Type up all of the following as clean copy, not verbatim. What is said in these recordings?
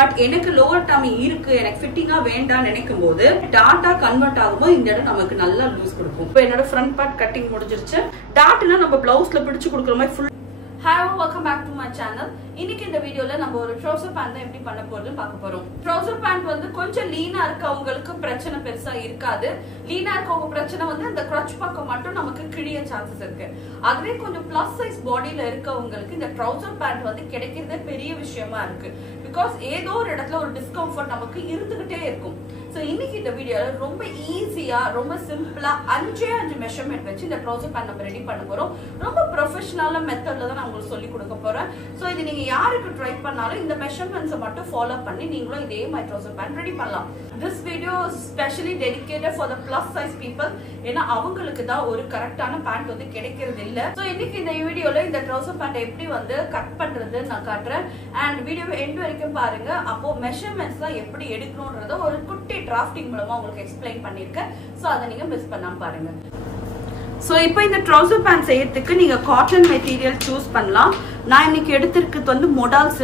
But எனக்கு lower Tommy இருக்கு, எனக்கு ஃபிட்டிங்கா வேண்டாம்னு நினைக்கும் போது டாட்டா கன்வெர்ட் ஆகும்போது இந்த இடம் நமக்கு நல்லா லூஸ் கொடுக்கும். இப்போ என்னோட ஃப்ரண்ட் பார்ட் கட்டிங் முடிஞ்சிருச்சு. டாட்னா நம்ம பிளவுஸ்ல பிடிச்சு கொடுக்குற மாதிரி full. Hi, welcome back to my channel. இன்னைக்கு இந்த வீடியோல நம்ம ஒரு ட்ரவுசர் பேண்ட் தான் எப்படி பண்ண போறதுன்னு பார்க்க போறோம். ட்ரவுசர் பேண்ட் வந்து கொஞ்சம் லீனா இருக்கவங்களுக்கு பிரச்சனை பெருசா இருக்காது. லீனா இருக்கவங்க பிரச்சனை வந்து இந்த கிரட்ச் பக்கம் மட்டும் நமக்கு கிழிய சான்சஸ் இருக்கு. அதுவே கொஞ்சம் பிளஸ் சைஸ் பாடியில இருக்கவங்களுக்கு இந்த ட்ரவுசர் பேண்ட் வந்து கிடைக்கிறதே பெரிய விஷயமா இருக்கு. பிகாஸ் ஏதோ ஒரு இடத்துல ஒரு டிஸ்கம்ஃபர்ட் நமக்கு இருந்துகிட்டே இருக்கும். ஸோ இன்னைக்கு இந்த வீடியோல ரொம்ப ஈஸியா ரொம்ப சிம்பிளா 5 மெஷர்மெண்ட் வச்சு இந்த ட்ரவுசர் பேண்ட் நம்ம ரெடி பண்ண போறோம். ரொம்ப ப்ரொஃபஷனலான மெத்தட்ல தான் நான் உங்களுக்கு சொல்லி கொடுக்க போறேன். ஸோ இது நீங்க யாருக்கு ட்ரை பண்ணாலும் இந்த மெஷர்மெண்ட்ஸை மட்டும் ஃபாலோ பண்ணி நீங்களும் இதே மாதிரி ட்ரவுசர் பேண்ட் ரெடி பண்ணலாம். This video specially dedicated for the plus size people. ஏன்னா அவங்களுக்கு தான் ஒரு கரெக்டான பேண்ட் வந்து கிடைக்கிறது இல்ல. ஸோ இன்னைக்கு இந்த வீடியோல இந்த ட்ரவுசர் பேண்ட் எப்படி வந்து கட் பண்றது நான் காட்டுறேன். அண்ட் வீடியோவை எண்ட் வரைக்கும் பாருங்க. அப்போ மெஷர்மெண்ட்ஸ் தான் எப்படி எடுக்கணும்ன்றத ஒரு குட்டி டிராஃப்டிங் மூலமா உங்களுக்கு எக்ஸ்பிளைன் பண்ணிருக்கேன். சோ அதை நீங்க மிஸ் பண்ணாம பாருங்க. சோ இப்போ இந்த ட்ரவுசர் பேண்ட் செய்யறதுக்கு நீங்க காட்டன் மெட்டீரியல் சூஸ் பண்ணலாம். நான் இன்னைக்கு எடுத்திருக்கிறது வந்து மொடால்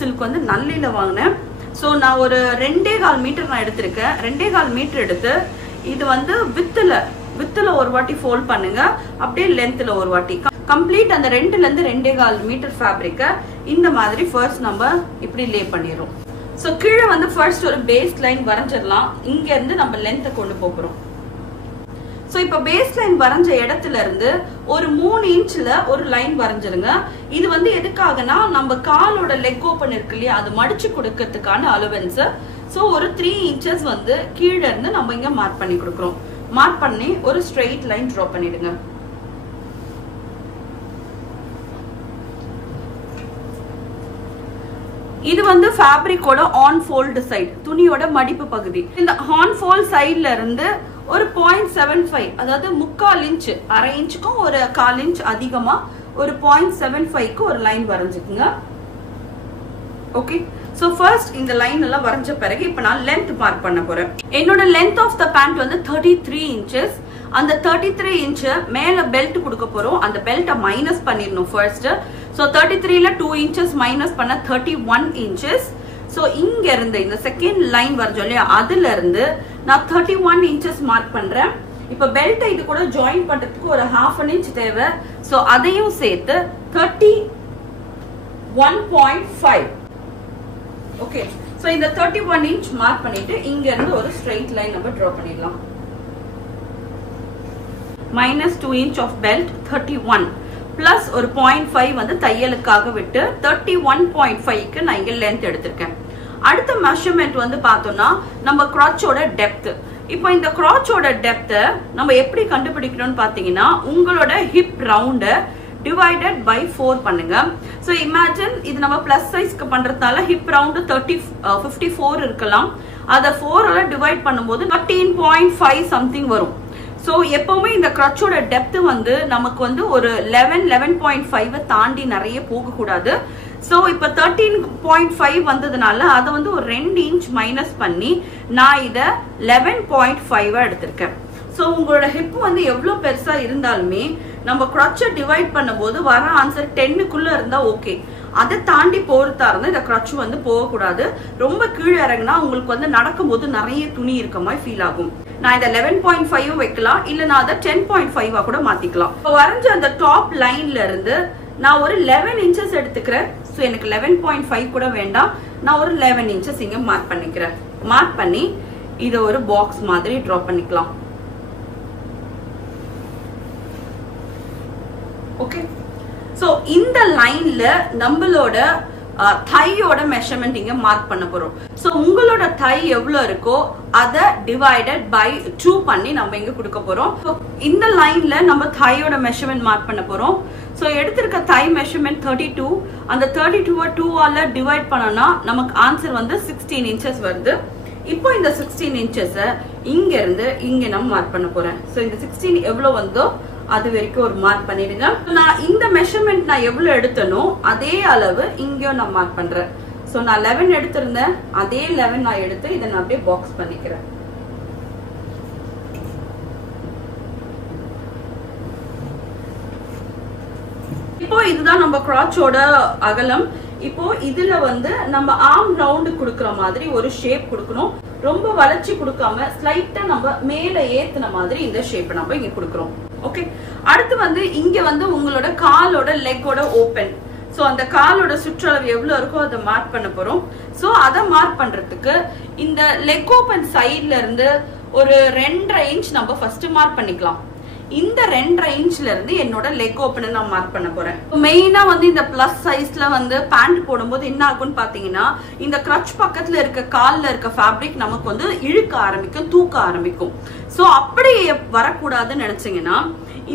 சில்க் வந்து நல்லில வாங்கினேன். சோ நான் ஒரு 2.25 மீட்டர் நான் எடுத்திருக்கேன். 2.25 மீட்டர் எடுத்து இது வந்து வித்துல ஒரு வாட்டி ஃபோல்ட் பண்ணுங்க, அப்படியே லென்த்ல ஒரு வாட்டி கம்ப்ளீட் அந்த 2ல இருந்து 2.25 மீட்டர் ஃபேப்ரிக்க இந்த மாதிரி ஃபர்ஸ்ட் நம்ம இப்படி லே பண்ணிடுறோம். சோ கீழே வந்து ஃபர்ஸ்ட் ஒரு பேஸ் லைன் வரைஞ்சிடலாம். இங்க இருந்து நம்ம லென்த்தை கொண்டு போறோம். சோ இப்ப பேஸ் லைன் வரைஞ்ச இடத்துல இருந்து ஒரு 3 இன்ச்ல ஒரு லைன் வரைஞ்சிருங்க. இது வந்து எதுக்காகனா நம்ம காலோட லெக் ஓபன் இருக்கு இல்லையா, அது மடிச்சு கொடுக்கறதுக்கான அலவன்ஸ். சோ ஒரு 3 இன்ச்சஸ் வந்து கீழே இருந்து நம்ம இங்க மார்க் பண்ணி கொடுக்குறோம். மார்க் பண்ணி ஒரு ஸ்ட்ரெயிட் லைன் டிரா பண்ணிடுங்க. இது வந்து ஃபேப்ரிக்கோட ஆன் ஃபோல்டு சைடு, துணியோட மடிப்பு பகுதி. இந்த ஆன் ஃபோல்ட் சைடுல இருந்து ஒரு 0.75, அதாவது 3/4 இன்ச், அரை இன்ச்சுக்கும் ஒரு 1/4 இன்ச் அதிகமா ஒரு 0.75க்கு ஒரு லைன் வரைஞ்சுக்குங்க. ஓகே, சோ ஃபர்ஸ்ட் இந்த லைன் எல்லாம் வரைஞ்ச பிறகு இப்ப நான் லென்த் மார்க் பண்ண போறேன். என்னோட லென்த் ஆஃப் த பேண்ட் வந்து 33 இன்ச்சஸ். அந்த 33 இன்ச் மேல பெல்ட் கொடுக்க போறோம். அந்த பெல்ட்டை மைனஸ் பண்ணிடணும் ஃபர்ஸ்ட். சோ 33ல 2 இன்ச்சஸ் மைனஸ் பண்ண 31 இன்ச்சஸ். சோ இங்க இருந்து இந்த செகண்ட் லைன் வரைஞ்சோம் இல்லையா, அதுல இருந்து நான் 31 இன்ச்சஸ் மார்க் பண்றேன். இப்ப பெல்ட் இது கூட ஜாயின் பண்றதுக்கு ஒரு 1/2 இன்ச் தேவை. சோ அதையும் சேர்த்து 31.5. ஓகே, சோ இந்த 31 இன்ச் மார்க் பண்ணிட்டு இங்க இருந்து ஒரு ஸ்ட்ரெயிட் லைன் நம்ம டிரா பண்ணிடலாம். -2 இன்ச் ஆஃப் பெல்ட் 31 பிளஸ் ஒரு 0.5 வந்து தையலுக்காக விட்டு 31.5க்கு நான் இங்க லென்த் எடுத்திருக்கேன். அடுத்த மெஷர்மெண்ட் வந்து பார்த்தோம்னா நம்ம கிராச்சோட டெப்த். இப்போ இந்த கிராச்சோட டெப்த் நம்ம எப்படி கண்டுபிடிக்கணும்னு பாத்தீங்கன்னா, உங்களோட ஹிப் ரவுண்ட டிவைடட் பை 4 பண்ணுங்க. சோ இமேஜின் இது நம்ம பிளஸ் சைஸ்க்கு பண்றதால ஹிப் ரவுண்ட் 54 இருக்கலாம். அத 4ஆல டிவைட் பண்ணும்போது 13.5 சம்திங் வரும். சோ எப்பவுமே இந்த கிரச்சோட டெப்த் வந்து நமக்கு வந்து ஒரு 11.5 தாண்டி நிறைய போக கூடாது. சோ இப்ப 13.5 வந்ததுனால அதை வந்து ஒரு 2 இன்ச் மைனஸ் பண்ணி நான் இத 11.5 எடுத்திருக்கேன். சோ உங்களோட ஹிப் வந்து எவ்வளவு பெருசா இருந்தாலுமே நம்ம கிரச்சை டிவைட் பண்ணும்போது வர ஆன்சர் 10க்குள்ள இருந்தா ஓகே. அதை தாண்டி போறதா இருந்தா இந்த கிரச் வந்து போகக்கூடாது. ரொம்ப கீழே இறங்கினா உங்களுக்கு வந்து நடக்கும்போது நிறைய துணி இருக்க மாதிரி ஃபீல் ஆகும். நான் இதை 11.5 வைக்கலாம், இல்ல நான் அதை 10.5 கூட மாத்திக்கலாம். இப்போ வரைஞ்ச அந்த டாப் லைன்ல இருந்து நான் ஒரு 11 இன்ச்சஸ் எடுத்துக்கிறேன். ஸோ எனக்கு 11.5 கூட வேண்டாம், நான் ஒரு 11 இன்ச்சஸ் இங்க மார்க் பண்ணிக்கிறேன். மார்க் பண்ணி இதை ஒரு பாக்ஸ் மாதிரி டிரா பண்ணிக்கலாம். ஓகே, சோ இந்த லைன்ல நம்மளோட தையோட மெஷர்மெண்ட் இங்க மார்க் பண்ண போறோம். சோ உங்களோட தை எவ்வளவு இருக்கோ அதை டிவைடட் பை 2 பண்ணி நம்ம இங்க கொடுக்க போறோம். இந்த லைன்ல நம்ம தையோட மெஷர்மெண்ட் மார்க் பண்ண போறோம். சோ எடுத்திருக்க தை மெஷர்மெண்ட் 32. அந்த 32வை 2ஆல டிவைட் பண்ணனா நமக்கு ஆன்சர் வந்து 16 இன்ச்சஸ் வருது. இப்போ இந்த 16 இன்ச்சஸ் இங்க இருந்து இங்க நம்ம மார்க் பண்ண போறேன். சோ இந்த 16 எவ்வளவு வந்தோ அது வரைக்கும் ஒரு மார்க் பண்ணிடுங்க. நான் இந்த மெஷர்மெண்ட் நான் எவ்வளவு எடுத்தனோ அதே அளவு இங்கேயும் நான் மார்க் பண்றேன். சோ நான் 11 எடுத்திருந்தேன், அதே 11 நான் எடுத்து இதை நான் அப்படியே பாக்ஸ் பண்ணிக்கிறேன். இப்போ இதுதான் நம்ம கிராச்சோட அகலம். இப்போ இதுல வந்து நம்ம ஆர்ம் ரவுண்ட் குடுக்குற மாதிரி ஒரு ஷேப் கொடுக்கணும். ரொம்ப வளைச்சி கொடுக்காம ஸ்லைட்டா நம்ம மேல ஏத்துன மாதிரி இந்த ஷேப் நம்ம இங்க கொடுக்குறோம். ஓகே, அடுத்து வந்து இங்க வந்து உங்களோட காலோட லெக்கோட ஓபன், சோ அந்த காலோட சுற்றளவு எவ்வளவு இருக்கோ அதை மார்க் பண்ண போறோம். சோ அதை மார்க் பண்றதுக்கு இந்த லெக் ஓபன் சைட்ல இருந்து ஒரு 2.5 இன்ச் நம்ம ஃபர்ஸ்ட் மார்க் பண்ணிக்கலாம். இந்த 2.5 இன்ச்ல இருந்து என்னோட லெக் ஓபனை நான் மார்க் பண்ண போறேன். மெயினா வந்து இந்த பிளஸ் சைஸ்ல வந்து பேண்ட் போடும்போது என்ன ஆகும்னு பாத்தீங்கன்னா, இந்த கிரட்ச் பக்கத்துல இருக்க கால்ல இருக்க ஃபேப்ரிக் நமக்கு வந்து இழுக்க ஆரம்பிக்கும், தூக்க ஆரம்பிக்கும். சோ அப்படி வரக்கூடாதுன்னு நினைச்சீங்கன்னா,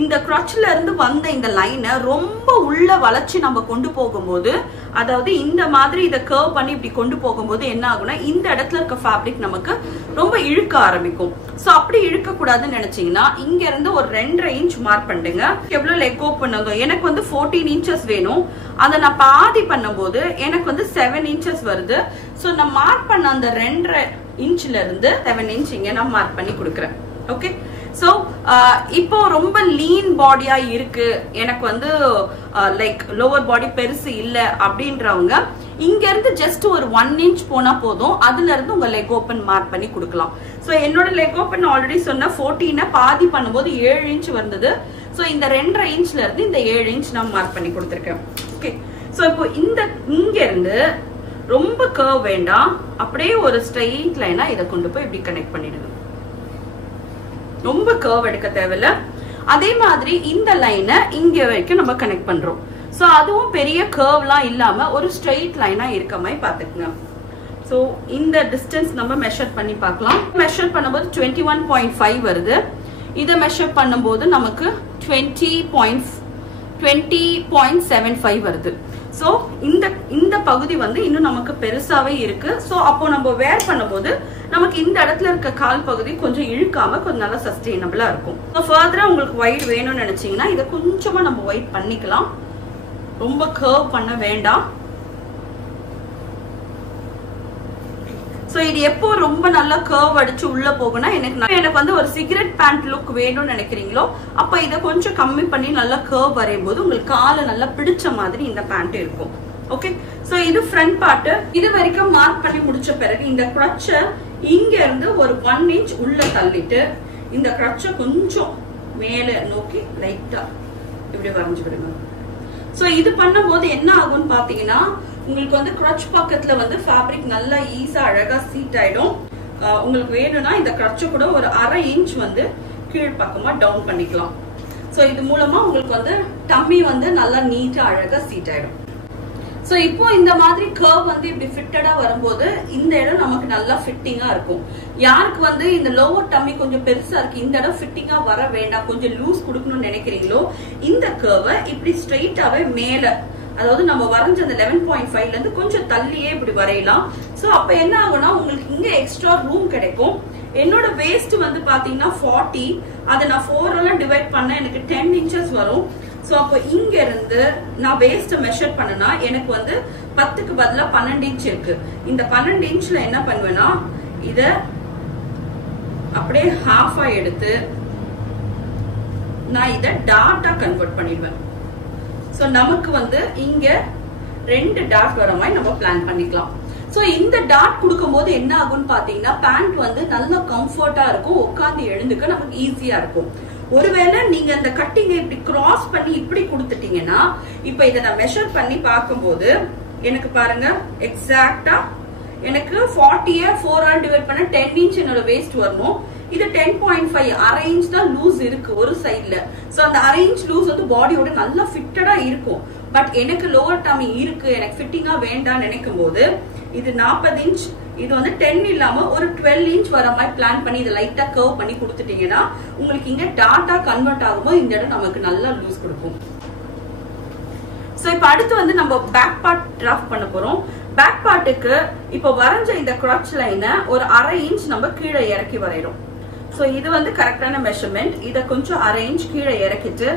இந்த கிரட்ச்ல இருந்து வந்த இந்த லைனை ரொம்ப உள்ள வளைச்சு நம்ம கொண்டு போகும்போது, அதாவது இந்த மாதிரி இதை கர்வ் பண்ணி இப்படி கொண்டு போகும்போது என்ன ஆகும்னா, இந்த இடத்துல இருக்க ஃபேப்ரிக் நமக்கு ரொம்ப இழுக்க ஆரம்பிக்கும். சோ அப்படி இழுக்க கூடாதுன்னு நினைச்சீங்கன்னா, இங்க இருந்து ஒரு 2.5 இன்ச் மார்க் பண்ணுங்க. எவ்வளவு லெக் ஓபன் ஆகும், எனக்கு வந்து 14 இன்ச்சஸ் வேணும். அதை நான் பாதி பண்ணும்போது எனக்கு வந்து 7 இன்ச்சஸ் வருது. சோ நான் மார்க் பண்ண அந்த 2.5 இன்ச்ல இருந்து 7 இன்ச் இங்க நான் மார்க் பண்ணி கொடுக்குறேன். ஓகே, சோ இப்போ ரொம்ப லீன் பாடியா இருக்கு, எனக்கு வந்து லைக் லோவர் பாடி பெருசு இல்ல அப்படின்றவங்க இங்க இருந்து ஜஸ்ட் ஒரு 1 இன்ச் போனா போதும். அதுல இருந்து உங்க லெக் ஓபன் மார்க் பண்ணி கொடுக்கலாம். சோ என்னோட லெக் ஓபன் ஆல்ரெடி சொன்ன 14 பாதி பண்ணும்போது 7 இன்ச் வந்தது. சோ இந்த 2.5 இன்ச்ல இருந்து இந்த 7 இன்ச் நான் மார்க் பண்ணி கொடுத்திருக்கேன். ஓகே, சோ இப்போ இந்த இங்க இருந்து ரொம்ப கர்வ் வேண்டாம், அப்படியே ஒரு ஸ்ட்ரெயிட் லைனா இதை கொண்டு போய் இப்படி கனெக்ட் பண்ணிடுங்க. ரொம்ப கர்வ் எடுக்க தேவையில்ல. அதே மாதிரி இந்த லைனை இங்க வரைக்கும் நம்ம கனெக்ட் பண்றோம். சோ அதுவும் பெரிய கர்வ்லாம் இல்லாம ஒரு ஸ்ட்ரெயிட் லைனா இருக்க மாதிரி பாத்துக்கங்க. சோ இந்த டிஸ்டன்ஸ் நம்ம மெஷர் பண்ணி பார்க்கலாம். மெஷர் பண்ணும்போது 21.5 வருது. இதை மெஷர் பண்ணும்போது நமக்கு 20.75 வருது. சோ இந்த பகுதி வந்து இன்னும் நமக்கு பெருசாவே இருக்கு. சோ அப்போ நம்ம வேர் பண்ணும்போது நமக்கு இந்த இடத்துல இருக்க கால் பகுதி கொஞ்சம் இழுக்காம கொஞ்சம் நல்லா சஸ்டெயினபிளா இருக்கும். ஃபர்தரா உங்களுக்கு ஒயிட் வேணும்னு நினைச்சீங்கன்னா இதை கொஞ்சமா நம்ம ஒயிட் பண்ணிக்கலாம். ரொம்ப கர்வ் பண்ண வேண்டாம். சோ இது எப்போ ரொம்ப நல்லா கர்வ் அடிச்சு உள்ள போகும்னா, எனக்கு வந்து ஒரு சிகரெட் பேண்ட் லுக் வேணும்னு நினைக்கிறீங்களோ அப்ப இதை கொஞ்சம் கம்மி பண்ணி நல்லா கர்வ் வரையும் போது உங்களுக்கு காலை நல்லா பிடிச்ச மாதிரி இந்த பேண்ட் இருக்கும். ஓகே, சோ இது ஃப்ரண்ட் பார்ட். இது வரைக்கும் மார்க் பண்ணி முடிச்ச பிறகு இந்த கிரட்சை இங்க இருந்து ஒரு 1 இன்ச் உள்ள தள்ளிட்டு இந்த கிரட்சை கொஞ்சம் மேல நோக்கி லைட்டா இப்படி வரைஞ்சு விடுங்க. சோ இது பண்ணும்போது என்ன ஆகும்னு பாத்தீங்கன்னா, உங்களுக்கு வந்து கிரட்ச் பக்கத்துல வந்து ஃபேப்ரிக் நல்லா ஈஸா அழகா சீட் ஆயிடும். உங்களுக்கு வேணும்னா இந்த கிரட்சை கூட ஒரு 1/2 இன்ச் வந்து கீழ் பக்கமா டவுன் பண்ணிக்கலாம். சோ இது மூலமா உங்களுக்கு வந்து டம்மி வந்து நல்லா நீட்டா அழகா சீட் ஆயிடும். சோ இப்போ இந்த மாதிரி கர்வ் வந்து இப்படி ஃபிட்டடா வரும்போது இந்த இடம் நமக்கு நல்லா ஃபிட்டிங்கா இருக்கும். யாருக்கு வந்து இந்த லோவர் டம்மி கொஞ்சம் பெருசா இருக்கு, இந்த இடம் ஃபிட்டிங்கா வர வேண்டாம், கொஞ்சம் லூஸ் கொடுக்கணும்னு நினைக்கிறீங்களோ இந்த கர்வை இப்படி ஸ்ட்ரெயிட்டாவே மேல, அதாவது நம்ம வரைஞ்ச அந்த 11.5ல இருந்து கொஞ்சம் தள்ளியே இப்படி வரையலாம். சோ அப்ப என்ன ஆகும்னா உங்களுக்கு இங்க எக்ஸ்ட்ரா ரூம் கிடைக்கும். என்னோட வேஸ்ட் வந்து பாத்தீங்கன்னா 40, அதை நான் 4 டிவைட் பண்ண எனக்கு 10 இன்ச்சஸ் வரும். சோ அப்போ இங்க இருந்து நான் வேஸ்ட் மெஷர் பண்ணனா எனக்கு வந்து 10க்கு பதிலா 12 இன்ச் இருக்கு. இந்த 12 இன்ச்ல என்ன பண்ணுவேன்னா இத அப்படியே ஹாஃபா எடுத்து நான் இத டாட்டா கன்வெர்ட் பண்ணிடுவேன். சோ நமக்கு வந்து இங்க 2 டாட் வர மாதிரி நம்ம பிளான் பண்ணிக்கலாம். சோ இந்த டாட் கொடுக்கும்போது என்ன ஆகும்னு பாத்தீங்கன்னா, பேண்ட் வந்து நல்ல கம்ஃபர்ட்டா இருக்கும், உட்காந்து எழுந்துக்க நமக்கு ஈஸியா இருக்கும். ஒருவேளை நீங்க அந்த கட்டிங்கை இப்படி கிராஸ் பண்ணி இப்படி கொடுத்துட்டீங்கன்னா, இப்ப இதை நான் மெஷர் பண்ணி பார்க்கும்போது எனக்கு பாருங்க எக்ஸாக்டா எனக்கு 40 4 டிவைட் பண்ண 10 இன்ச் என்னோட வேஸ்ட் வரணும். இது 10.5 1/2 இன்ச் தான் லூஸ் இருக்கு ஒரு சைட்ல. சோ அந்த 1/2 இன்ச் லூஸ் வந்து பாடியோட நல்லா ஃபிட்டடா இருக்கும். பட் எனக்கு லோவர் டம்மி இருக்கு, எனக்கு ஃபிட்டிங்கா வேண்டாம்னு நினைக்கும் போது இது 40 இன்ச், இது வந்து 10 இல்லாம ஒரு 12 இன்ச் வர மாதிரி பிளான் பண்ணி இதை லைட்டா கர்வ் பண்ணி கொடுத்துட்டீங்கன்னா உங்களுக்கு இங்க டாட்டா கன்வெர்ட் ஆகும்போது இந்த இடம் நமக்கு நல்லா லூஸ் கொடுக்கும். சோ இப்ப அடுத்து வந்து நம்ம பேக் பார்ட் டிராஃப்ட் பண்ண போறோம். பேக் பார்ட்டுக்கு இப்ப வரைஞ்ச இந்த கிரட்ச் லைனை ஒரு 1/2 இன்ச் நம்ம கீழே இறக்கி வரைகிறோம். சோ இது வந்து கரெக்டான மெஷர்மெண்ட். இத கொஞ்சம் 1/2 இன்ச் கீழே இறக்கிட்டு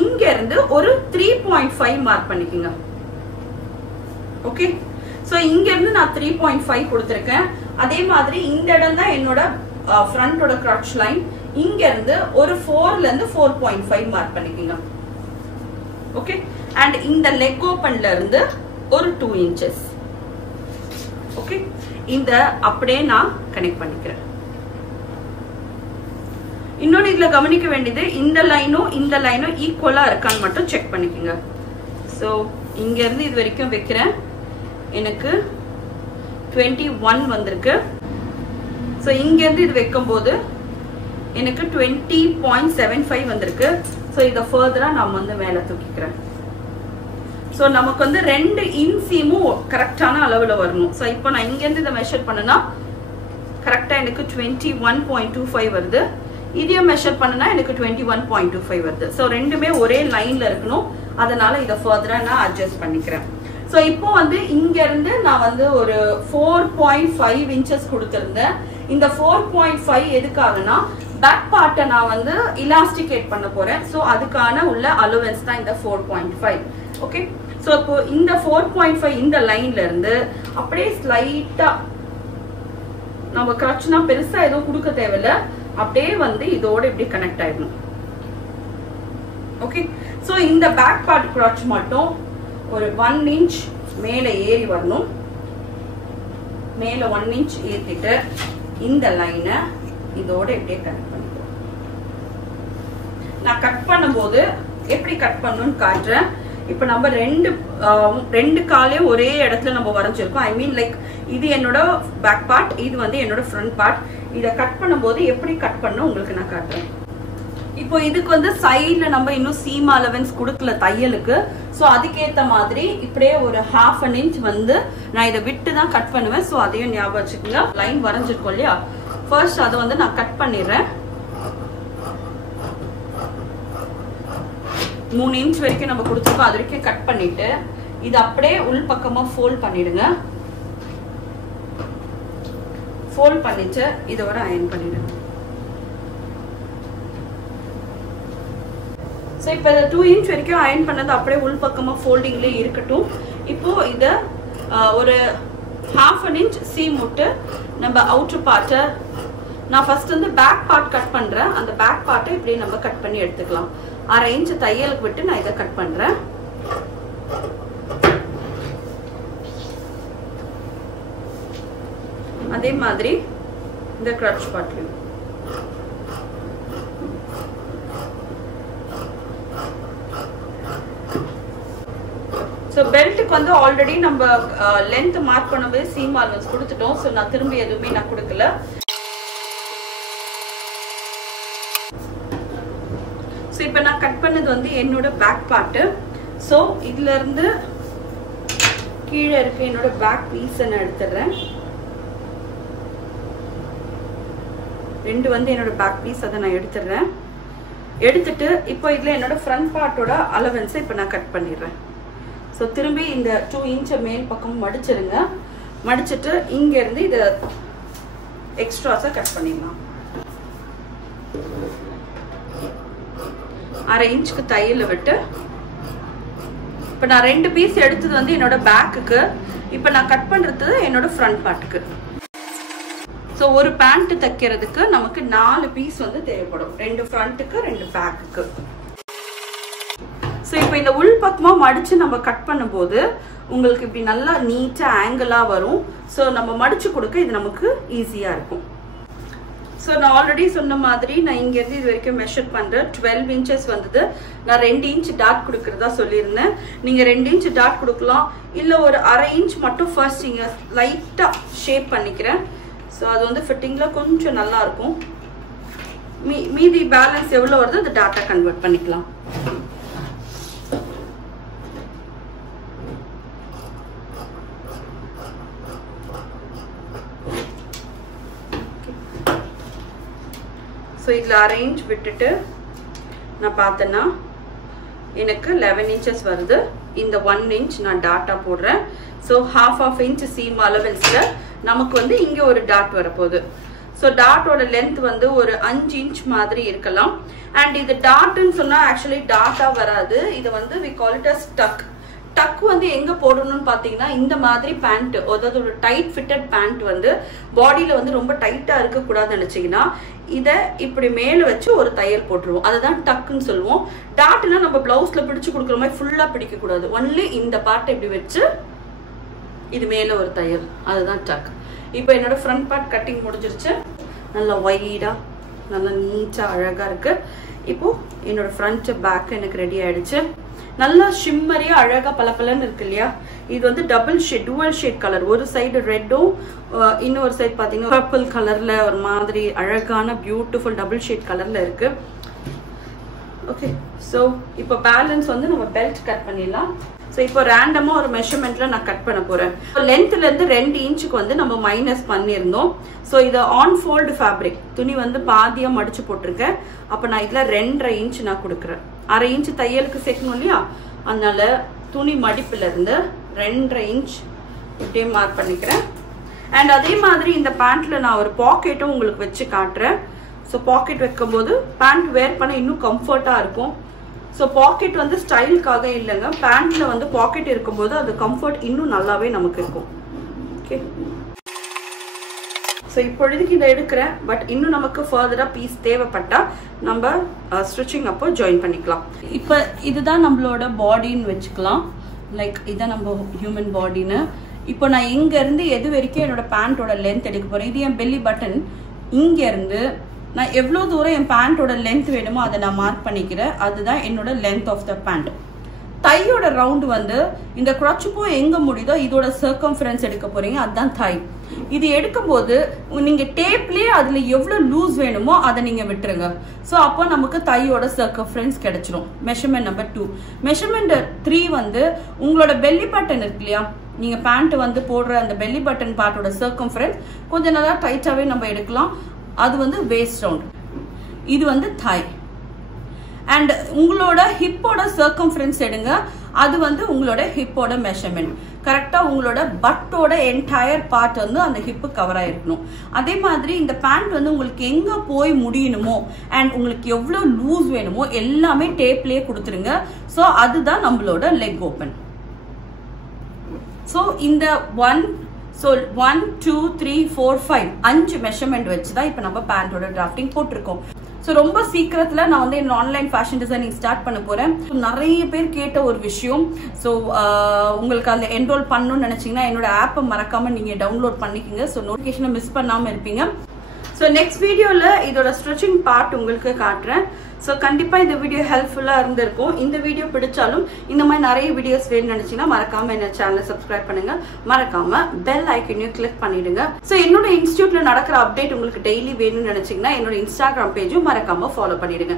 இங்க இருந்து ஒரு 3.5 மார்க் பண்ணிக்கோங்க. ஓகே, சோ இங்க இருந்து நான் 3.5 கொடுத்திருக்கேன். அதே மாதிரி இந்த இடம் தான் என்னோட ஃப்ரண்டோட கிரட்ச் லைன். இங்க இருந்து ஒரு 4ல இருந்து 4.5 மார்க் பண்ணிக்கோங்க. ஓகே, அண்ட் இந்த லெக் ஓபன்ல இருந்து ஒரு 2 inches. ஓகே, இந்த அப்படியே நான் கனெக்ட் பண்ணிக்கிறேன். இன்னொன்னு இதுல கவனிக்க வேண்டியது, இந்த லைனும் இந்த லைனும் ஈக்குவலா இருக்கான்னு மட்டும் செக் பண்ணிக்கோங்க. ஸோ இங்க இருந்து இது வரைக்கும் வைக்கிறேன், எனக்கு 21 வந்திருக்கு. ஸோ இங்க இருந்து இது வைக்கும் போது எனக்கு 20.75 வந்திருக்கு. ஸோ இதை ஃபர்தரா நான் வந்து மேல தூக்கிக்கிறேன். ஸோ நமக்கு வந்து 2 இன்சீமும் கரெக்டான அளவுல வரணும். ஸோ இப்போ நான் இங்க இருந்து இதை மெஷர் பண்ணனா கரெக்டா எனக்கு 21.25 வருது. இதையும் மெஷர் பண்ணனா எனக்கு 21.25 வருது. ஸோ ரெண்டுமே ஒரே லைன்ல இருக்கணும். அதனால இதை ஃபர்தரா நான் அட்ஜஸ்ட் பண்ணிக்கிறேன். ஸோ இப்போ வந்து இங்க இருந்து நான் வந்து ஒரு 4.5 inches கொடுத்திருந்தேன். இந்த 4.5 எதுக்காகனா பேக் பார்ட்டை நான் வந்து இலாஸ்டிகேட் பண்ண போறேன். ஸோ அதுக்கான உள்ள அலோவன்ஸ் தான் இந்த 4.5. ஓகே, ஸோ இப்போ இந்த 4.5 இந்த லைன்ல இருந்து அப்படியே ஸ்லைட்டா நம்ம கிரட்ச்னா பெருசா எதுவும் கொடுக்க தேவையில்ல, அப்படியே வந்து இதோட இப்படி கனெக்ட் ஆயிடணும். ஓகே, ஸோ இந்த பேக் பார்ட் கிரட்ச் மட்டும் ஒரு 1 inch மேல ஏறி வரணும். மேல 1 inch ஏத்திட்டு இந்த லைனை இதோட இப்படியே கனெக்ட் பண்ணிக்கிறோம். நான் கட் பண்ணும்போது எப்படி கட் பண்ணணும்னு காட்டுறேன். இப்ப நம்ம ரெண்டு காலே ஒரே இடத்துல நம்ம வரைஞ்சிருக்கோம். ஐ மீன் லைக் இது என்னோட பேக் பார்ட், இது வந்து என்னோட ஃப்ரண்ட் பார்ட். இதை கட் பண்ணும்போது எப்படி கட் பண்ணணும் உங்களுக்கு நான் காட்டுறேன். இப்போ இதுக்கு வந்து சைட்ல நம்ம இன்னும் சீம் அலவன்ஸ் கொடுக்கல தையலுக்கு. ஸோ அதுக்கேற்ற மாதிரி இப்படியே ஒரு 1/2 inch வந்து நான் இதை விட்டு தான் கட் பண்ணுவேன். ஸோ அதையும் ஞாபகம் வச்சுக்கோங்க. லைன் வரைஞ்சிருக்கோம் இல்லையா, ஃபர்ஸ்ட் அதை வந்து நான் கட் பண்ணிடுறேன். 3 inch வரைக்கும் நம்ம கொடுத்துருக்கோம், அது வரைக்கும் கட் பண்ணிட்டு இது அப்படியே உள் பக்கமா ஃபோல்ட் பண்ணிடுங்க. ஃபோல்ட் பண்ணிட்டு இதோட அயர்ன் பண்ணிடுங்க. ஸோ இப்போ 2 inch வரைக்கும் அயர்ன் பண்ணது அப்படியே உள் பக்கமா ஃபோல்டிங்லேயே இருக்கட்டும். இப்போ இதை ஒரு 1/2 inch சீம் விட்டு நம்ம அவுட்டர் பார்ட்டை நான் ஃபர்ஸ்ட் வந்து பேக் பார்ட் கட் பண்றேன். அந்த பேக் பார்ட்டை இப்படியே நம்ம கட் பண்ணி எடுத்துக்கலாம். 1/2 inch தையலுக்கு விட்டு நான் இதை கட் பண்றேன். அதே மாதிரி இந்த கிரட்ச் பார்ட்லயும் ஸோ பெல்ட்டுக்கு வந்து ஆல்ரெடி நம்ம லென்த் மார்க் பண்ணவே சீம் அலவன்ஸ் கொடுத்துட்டோம். ஸோ நான் திரும்பி எதுவுமே நான் கொடுக்கல. ஸோ இப்போ நான் கட் பண்ணது வந்து என்னோட பேக் பார்ட்டு. ஸோ இதுல இருந்து கீழே இருக்க என்னோட பேக் பீஸ் நான் எடுத்துடுறேன். 2 வந்து என்னோட பேக் பீஸ், அதை நான் எடுத்துடுறேன். எடுத்துட்டு இப்போ இதுல என்னோட ஃப்ரண்ட் பார்ட்டோட அலவன்ஸை இப்போ நான் கட் பண்ணிடுறேன். ஸோ திரும்பி இந்த 2 inch மேல் பக்கம் மடிச்சிருங்க. மடிச்சிட்டு இங்க இருந்து இதை எக்ஸ்ட்ராஸா கட் பண்ணிடலாம். 1/2 inchக்கு தையல விட்டு இப்போ நான் 2 பீஸ் எடுத்தது வந்து என்னோட பேக்குக்கு, இப்போ நான் கட் பண்றது என்னோட ஃப்ரண்ட் பார்ட்டுக்கு. ஸோ ஒரு பேண்ட் தைக்கிறதுக்கு நமக்கு 4 பீஸ் வந்து தேவைப்படும், 2 ஃப்ரண்ட்டுக்கு 2 பேக்குக்கு. ஸோ இப்போ இந்த உள் பக்கமா மடிச்சு நம்ம கட் பண்ணும்போது உங்களுக்கு இப்படி நல்லா நீட்டா ஆங்கிளா வரும். ஸோ நம்ம மடிச்சு கொடுக்க இது நமக்கு ஈஸியா இருக்கும். ஸோ நான் ஆல்ரெடி சொன்ன மாதிரி நான் இங்க இருந்து இது வரைக்கும் மெஷர் பண்றேன். 12 inches வந்தது. நான் 2 inch டாட் கொடுக்கறதா சொல்லியிருந்தேன். நீங்க 2 inch டாட் கொடுக்கலாம், இல்ல ஒரு 1/2 inch மட்டும் ஃபர்ஸ்ட் இங்க லைட்டா ஷேப் பண்ணிக்கிறேன். ஸோ அது வந்து ஃபிட்டிங்ல கொஞ்சம் நல்லா இருக்கும். மீதி பேலன்ஸ் எவ்வளவு வருது அந்த டாட்டா கன்வெர்ட் பண்ணிக்கலாம். ஸோ இதில் 1/2 inch விட்டுட்டு நான் பார்த்தேன்னா எனக்கு 11 inches வருது. இந்த 1 inch நான் டாட்டா போடுறேன். ஸோ 1/2 inch சீம் அலவன்ஸ்ல நமக்கு வந்து இங்கே ஒரு டாட் வரப்போகுது. ஸோ டாட்டோட லென்த் வந்து ஒரு 5 inch மாதிரி இருக்கலாம். அண்ட் இது டாட்னு சொன்னா ஆக்சுவலி டாட்டா வராது. இது வந்து we call it as tuck. டக் வந்து எங்க போடணும்னு பாத்தீங்கன்னா இந்த மாதிரி பேண்ட், அதாவது ஒரு டைட் ஃபிட்டட் பேண்ட் வந்து பாடியில வந்து ரொம்ப டைட்டா இருக்க கூடாதுன்னு நினைச்சீங்கன்னா இதை இப்படி மேல வச்சு ஒரு தையல் போட்டுருவோம். அதுதான் டக்குன்னு சொல்லுவோம். டாட்னா நம்ம பிளவுஸ்ல பிடிச்சு கொடுக்குற மாதிரி ஃபுல்லா பிடிக்க கூடாது. ஒன்லி இந்த பார்ட்டை இப்படி வச்சு இது மேல ஒரு தையல், அதுதான் டக். இப்போ என்னோட ஃப்ரண்ட் பார்ட் கட்டிங் முடிஞ்சிருச்சு. நல்லா வைடா நல்லா நீட்டா அழகா இருக்கு. இப்போ என்னோட ஃப்ரண்ட் பேக் எனக்கு ரெடி ஆயிடுச்சு. நல்லா ஷிம்மரியா அழகா பலப்பலன்னு இருக்கு இல்லையா? இது வந்து double shade, dual shade colour. ஒரு சைடு ரெட்டும் இன்னொரு சைடு பாத்தீங்கன்னா பர்பிள் கலர்ல ஒரு மாதிரி அழகான பியூட்டிஃபுல் டபுள் ஷேட் கலர்ல இருக்கு. ஓகே, ஸோ இப்போ பேலன்ஸ் வந்து நம்ம பெல்ட் கட் பண்ணிடலாம். ஸோ இப்போ ரேண்டமா ஒரு மெஷர்மெண்ட்ல நான் கட் பண்ண போறேன். லென்த்ல இருந்து 2 இன்ச்சுக்கு வந்து நம்ம மைனஸ் பண்ணியிருந்தோம். ஸோ இதை ஆன் ஃபோல்டு ஃபேப்ரிக் துணி வந்து பாதியா மடிச்சு போட்டிருக்கேன். அப்போ நான் இதுல 2.5 இன்ச் நான் கொடுக்குறேன். 1/2 இன்ச் தையலுக்கு சேர்க்கணும் இல்லையா? அதனால துணி மடிப்புல இருந்து 2.5 இன்ச் இப்படியே மார்க் பண்ணிக்கிறேன். அண்ட் அதே மாதிரி இந்த பேண்ட்ல நான் ஒரு பாக்கெட்டும் உங்களுக்கு வச்சு காட்டுறேன். ஸோ பாக்கெட் வைக்கும் போது பேண்ட் வேர் பண்ண இன்னும் கம்ஃபர்ட்டா இருக்கும். ஸோ பாக்கெட் வந்து ஸ்டைலுக்காக இல்லைங்க, பேண்ட்ல வந்து பாக்கெட் இருக்கும்போது அது கம்ஃபர்ட் இன்னும் நல்லாவே நமக்கு இருக்கும். ஓகே, ஸோ இப்பொழுதுக்கு இதை எடுக்கிறேன். பட் இன்னும் நமக்கு ஃபர்தரா பீஸ் தேவைப்பட்டா நம்ம ஸ்டிச்சிங் அப்போ ஜாயின் பண்ணிக்கலாம். இப்போ இதுதான் நம்மளோட பாடின்னு வச்சுக்கலாம். லைக் இதான் நம்ம ஹியூமன் பாடின்னு. இப்போ நான் இங்க இருந்து எது வரைக்கும் என்னோட பேண்டோட லென்த் எடுக்க போறேன். இது என் பெல்லி பட்டன். இங்க இருந்து நான் எவ்வளவு தூரம் என் பேண்டோட லென்த் வேணுமோ அதை நான் மார்க் பண்ணிக்கிறேன். அதுதான் என்னோட லென்த் ஆஃப் த பேண்ட். தையோட ரவுண்ட் வந்து இந்த குரச்சுப்போ எங்க முடியுதோ இதோட சர்க்கம்ஃபரன்ஸ் எடுக்க போறீங்க, அதுதான் தை. இது எடுக்கும் போது நீங்க டேப்லயே அதுல எவ்வளவு லூஸ் வேணுமோ அதை நீங்க விட்டுருங்க. சோ அப்போ நமக்கு தையோட சர்க்கம்ஃபரன்ஸ் கிடைச்சிடும். Measurement number 2. மெஷர்மெண்ட் 3 வந்து உங்களோட பெல்லி பட்டன் இருக்கு இல்லையா? நீங்க பேண்ட் வந்து போடுற அந்த பெல்லி பட்டன் பார்ட்டோட சர்க்கம்ஃபரன்ஸ் கொஞ்சம் நல்லா டைட்டாவே நம்ம எடுக்கலாம். அது வந்து வேஸ்ட் ரவுண்ட், இது வந்து தாய். அண்ட் உங்களோட ஹிப்போட சர்க்கம்ஃபரன்ஸ் எடுங்க. அது வந்து உங்களோட ஹிப்போட மெஷர்மெண்ட். கரெக்டா உங்களோட பட்டோட என்டையர் பார்ட் வந்து அந்த ஹிப்பு கவர் ஆயிருக்கணும். அதே மாதிரி இந்த பேண்ட் வந்து உங்களுக்கு எங்க போய் முடியணுமோ அண்ட் உங்களுக்கு எவ்வளவு லூஸ் வேணுமோ எல்லாமே டேப்லயே கொடுத்துருங்க. ஸோ அதுதான் நம்மளோட லெக் ஓப்பன். ஸோ இந்த 1 2 3 4 5 5 மெஷர்மெண்ட் வச்சுதான் இப்ப நம்ம பேண்டோட டிராஃப்டிங் போட்டிருக்கோம். ஸோ ரொம்ப சீக்கிரத்துல நான் வந்து என்னோட ஆன்லைன் ஃபேஷன் டிசைனிங் ஸ்டார்ட் பண்ண போறேன். நிறைய பேர் கேட்ட ஒரு விஷயம். ஸோ உங்களுக்கு அதில் என்ரோல் பண்ணணும்னு நினைச்சீங்கன்னா என்னோட ஆப்பை மறக்காம நீங்க டவுன்லோட் பண்ணிக்கோங்க. ஸோ நோட்டிஃபிகேஷனை மிஸ் பண்ணாம இருப்பீங்க. ஸோ நெக்ஸ்ட் வீடியோல இதோட ஸ்ட்ரெச்சிங் பார்ட் உங்களுக்கு காட்டுறேன். ஸோ கண்டிப்பா இந்த வீடியோ ஹெல்ப்ஃபுல்லா இருந்திருக்கும். இந்த வீடியோ பிடிச்சாலும் இந்த மாதிரி நிறைய வீடியோஸ் வேணும்னு நினைச்சீங்கன்னா மறக்காம என்ன சேனலை சப்ஸ்கிரைப் பண்ணுங்க. மறக்காம பெல் ஐக்கனையும் கிளிக் பண்ணிடுங்க. ஸோ என்னோட இன்ஸ்டியூட்ல நடக்கிற அப்டேட் உங்களுக்கு டெய்லி வேணும்னு நினைச்சீங்கன்னா என்னோட இன்ஸ்டாகிராம் பேஜும் மறக்காம ஃபாலோ பண்ணிடுங்க.